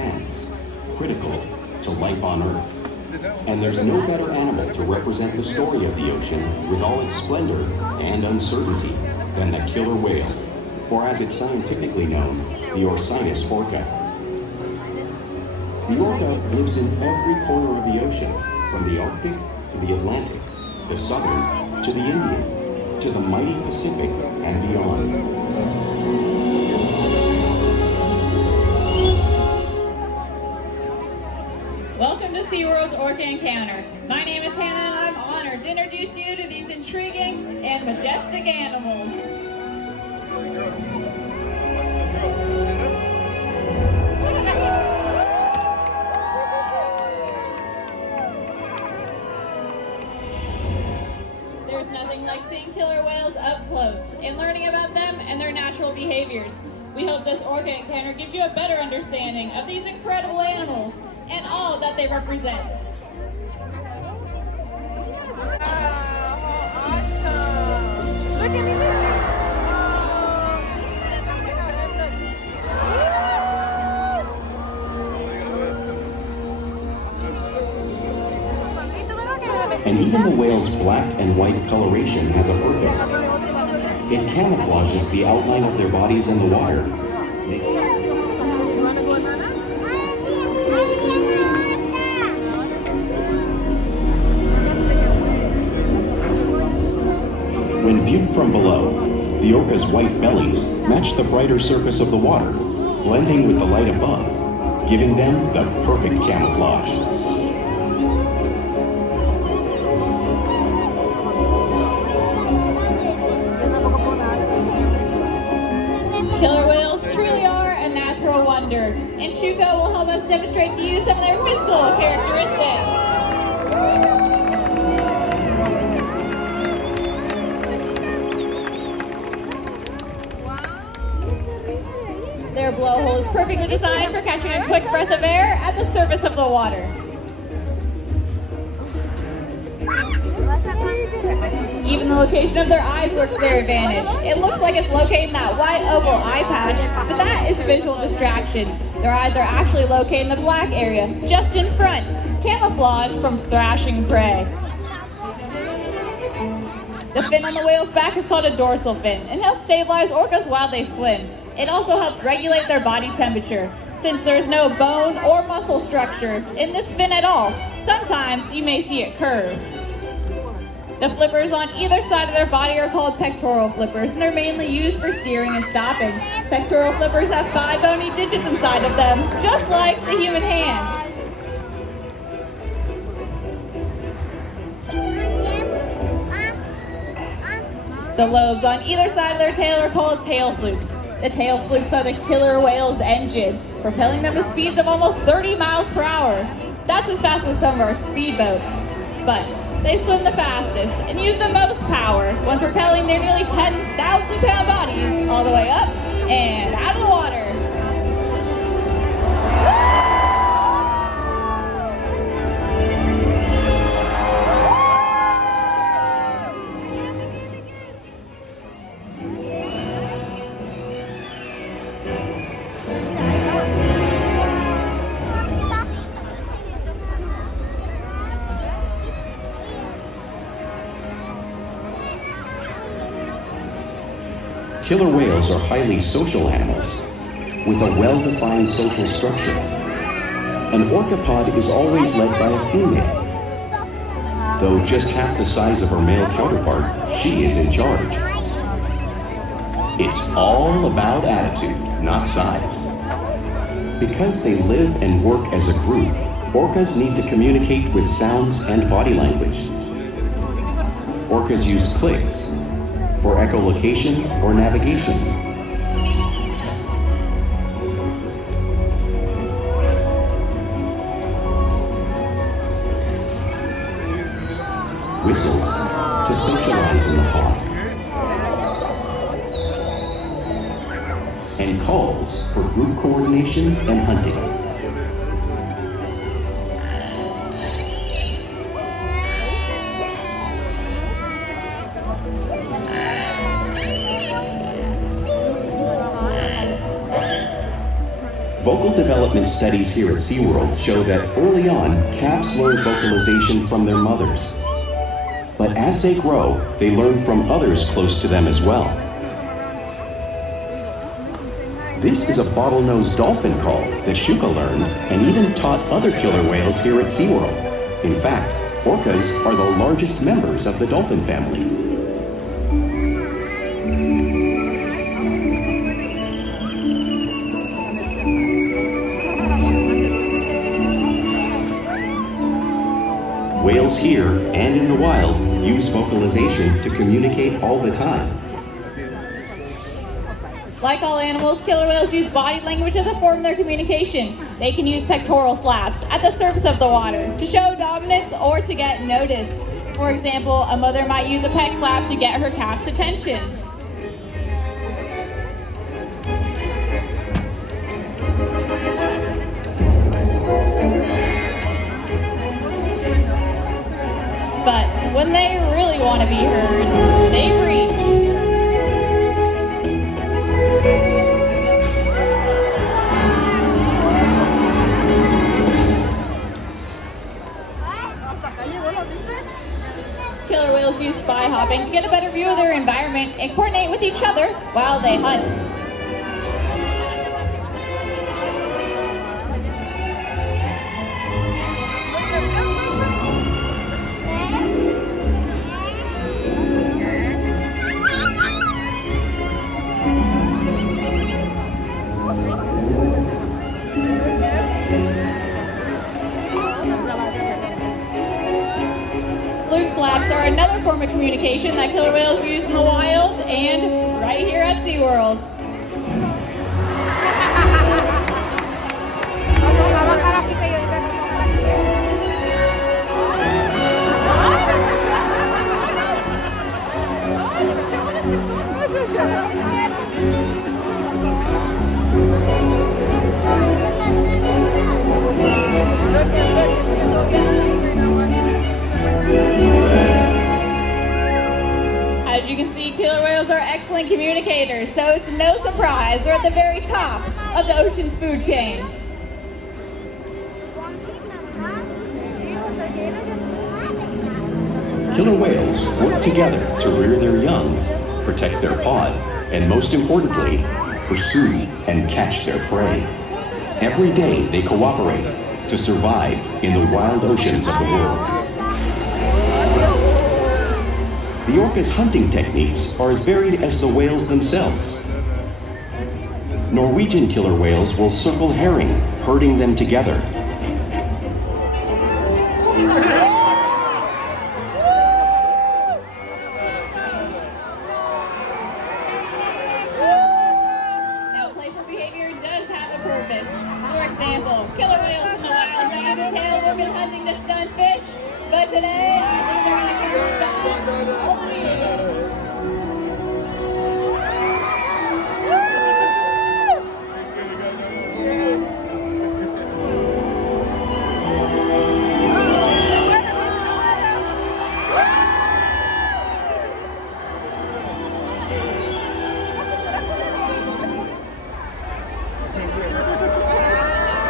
expanse, critical to life on Earth. And there's no better animal to represent the story of the ocean with all its splendor and uncertainty than the killer whale, or as it's scientifically known, the Orcinus orca. The orca lives in every corner of the ocean, from the Arctic to the Atlantic, the Southern to the Indian, to the mighty Pacific and beyond. Welcome to SeaWorld's Orca Encounter. My name is Hannah and I'm honored to introduce you to these intriguing and majestic animals. There's nothing like seeing killer whales up close and learning about them and their natural behaviors. We hope this Orca Encounter gives you a better understanding of these incredible animals and all that they represent. Awesome! Look at me! And even the whale's black and white coloration has a purpose. It camouflages the outline of their bodies in the water. When viewed from below, the orca's white bellies match the brighter surface of the water, blending with the light above, giving them the perfect camouflage. Killer whales truly are a natural wonder, and Shuko will help us demonstrate to you some of their physical characteristics. Their blowhole is perfectly designed for catching a quick breath of air at the surface of the water. Even the location of their eyes works to their advantage. It looks like it's locating that white oval eye patch, but that is a visual distraction. Their eyes are actually located in the black area, just in front, camouflage from thrashing prey. The fin on the whale's back is called a dorsal fin and helps stabilize orcas while they swim. It also helps regulate their body temperature. Since there is no bone or muscle structure in this fin at all, sometimes you may see it curve. The flippers on either side of their body are called pectoral flippers, and they're mainly used for steering and stopping. Pectoral flippers have 5 bony digits inside of them, just like the human hand. The lobes on either side of their tail are called tail flukes. The tail flukes are the killer whale's engine, propelling them to speeds of almost 30 miles per hour. That's as fast as some of our speedboats. But they swim the fastest and use the most power when propelling their nearly 10,000-pound bodies all the way up and out of the water. Killer whales are highly social animals with a well-defined social structure. An orcapod is always led by a female. Though just half the size of her male counterpart, she is in charge. It's all about attitude, not size. Because they live and work as a group, orcas need to communicate with sounds and body language. Orcas use clicks for echolocation or navigation. Whistles to socialize in the pod. And calls for group coordination and hunting. Vocal development studies here at SeaWorld show that early on, calves learn vocalization from their mothers. But as they grow, they learn from others close to them as well. This is a bottlenose dolphin call that Shuka learned and even taught other killer whales here at SeaWorld. In fact, orcas are the largest members of the dolphin family. Whales here and in the wild use vocalization to communicate all the time. Like all animals, killer whales use body language as a form of their communication. They can use pectoral slaps at the surface of the water to show dominance or to get noticed. For example, a mother might use a pec slap to get her calf's attention. But when they really want to be heard, they reach. Killer whales use spy hopping to get a better view of their environment and coordinate with each other while they hunt. Fluke slaps are another form of communication that killer whales use in the wild and right here at SeaWorld. As you can see, killer whales are excellent communicators, so it's no surprise they're at the very top of the ocean's food chain. Killer whales work together to rear their young, protect their pod, and most importantly, pursue and catch their prey. Every day they cooperate to survive in the wild oceans of the world. The orca's hunting techniques are as varied as the whales themselves. Norwegian killer whales will circle herring, herding them together. Now, playful behavior does have a purpose. For example, killer whales in the wild use a tail whipping hunting to stun fish, but today I think they're going to catch stun.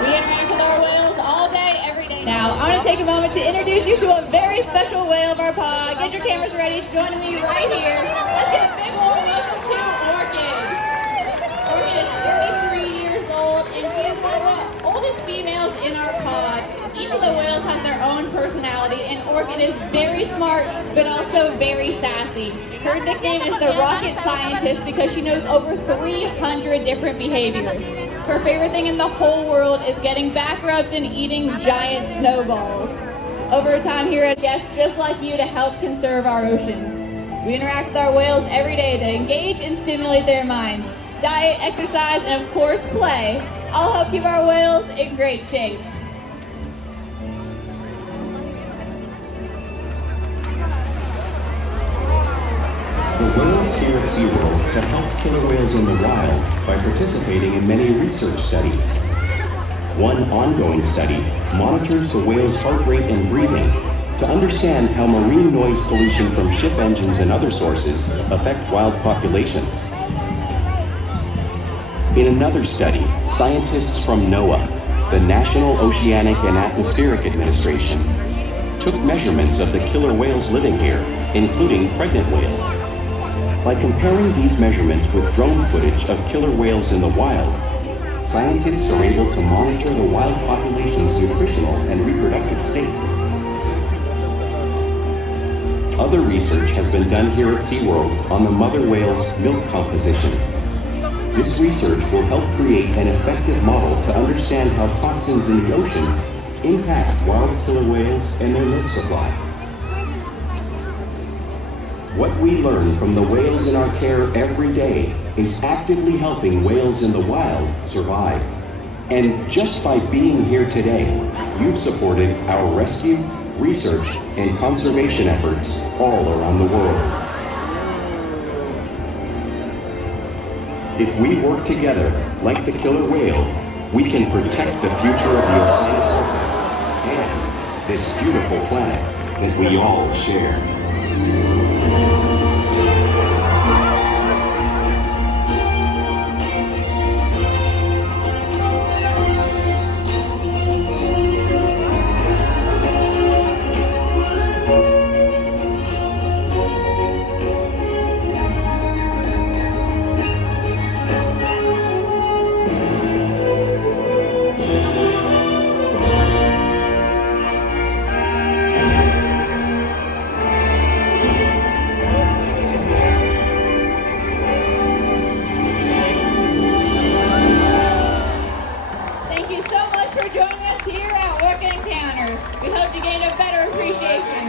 We interact with our whales all day, every day. Now, I want to take a moment to introduce you to a very special whale of our pod. Get your cameras ready. Join me right here. Let's get a big warm welcome to Orchid. Orchid is 33 years old, and she is one of the oldest females in our pod. Each of the whales has their own personality, and Orchid is very smart, but also very sassy. Her nickname is the Rocket Scientist because she knows over 300 different behaviors. Her favorite thing in the whole world is getting back rubs and eating giant snowballs. Over time here at guests just like you to help conserve our oceans. We interact with our whales every day to engage and stimulate their minds. Diet, exercise, and of course play all help keep our whales in great shape. The whales here at SeaWorld have helped killer whales in the wild by participating in many research studies. One ongoing study monitors the whale's heart rate and breathing to understand how marine noise pollution from ship engines and other sources affect wild populations. In another study, scientists from NOAA, the National Oceanic and Atmospheric Administration, took measurements of the killer whales living here, including pregnant whales. By comparing these measurements with drone footage of killer whales in the wild, scientists are able to monitor the wild population's nutritional and reproductive states. Other research has been done here at SeaWorld on the mother whale's milk composition. This research will help create an effective model to understand how toxins in the ocean impact wild killer whales and their milk supply. What we learn from the whales in our care every day is actively helping whales in the wild survive. And just by being here today, you've supported our rescue, research, and conservation efforts all around the world. If we work together, like the killer whale, we can protect the future of the Orcas and this beautiful planet that we all share. Thank you so much for joining us here at Orca Encounter. We hope you gained a better appreciation